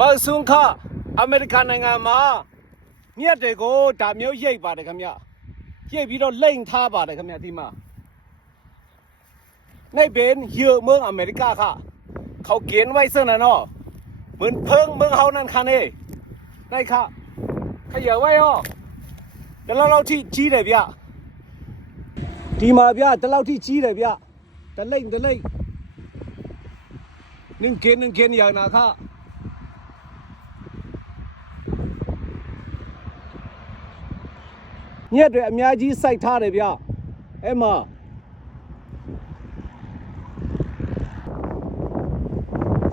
မဆွန်ခအမေရိကန်နိုင်ငံမှာမြက်တွေကိုဒါမျိုးရိတ်ပါတယ်ခင်ဗျရိတ်ပြီးတော့လိမ့်ထားပါတယ်ခင်ဗျဒီမှာในเป็นเยอะเมืองอเมริกาค่ะ เขาเขียนไว้ซึ่งนะเนาะเหมือนเพิ่งเมืองเฮานั่นค่ะนี่ได้ค่ะขยับไว้อ๋อเดี๋ยวเราเราที่จี้เลยဗျဒီမှာဗျတလောက်ထိကြီးတယ်ဗျတလိမ့်တလိမ့်နင်းကင်းနင်းကင်းရနာခ ညက်တွေအများကြီးစိုက်ထားတယ်ဗျအဲ့မှာ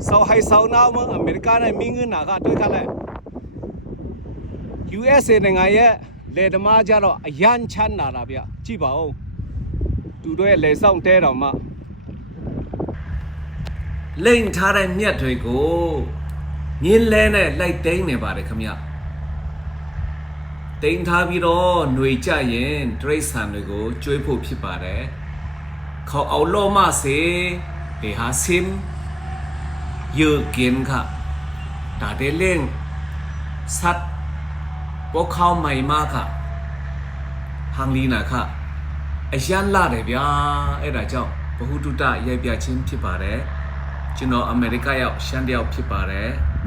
ဆောက်ဟိုင်ဆောင်းနာမအမေရိကန်နဲ့မင်းငင်းနာကတွေ့ခါလဲ USA နိုင်ငံရဲ့လေသမားကြတော့အရန်ချမ်းနာတာဗျကြည့်ပါဦးသူတို့ရဲ့လေဆောင်တဲတော်မှလိန်ထားတဲ့မြက်တွေကိုညင်းလဲနဲ့လိုက်သိမ်းနေပါတယ်ခမရ တိန်ထားပြီးတော့ຫນွေကြရင်တရိတ်ဆန်တွေကိုကျွေးဖို့ဖြစ်ပါတယ်เขาเอาโลมาเสไปหาซิมเยอะเกินค่ะตาได้เล่งสัตว์ พวกเขาใหม่มากค่ะဟန်လီနာခအရန်လာတယ်ဗျာအဲ့ဒါကြောင့်ဘ ഹു တုတရိုက်ပြချင်းဖြစ်ပါတယ်ကျွန်တော်အမေရိကရောက်ရှမ်းတယောက်ဖြစ်ပါတယ်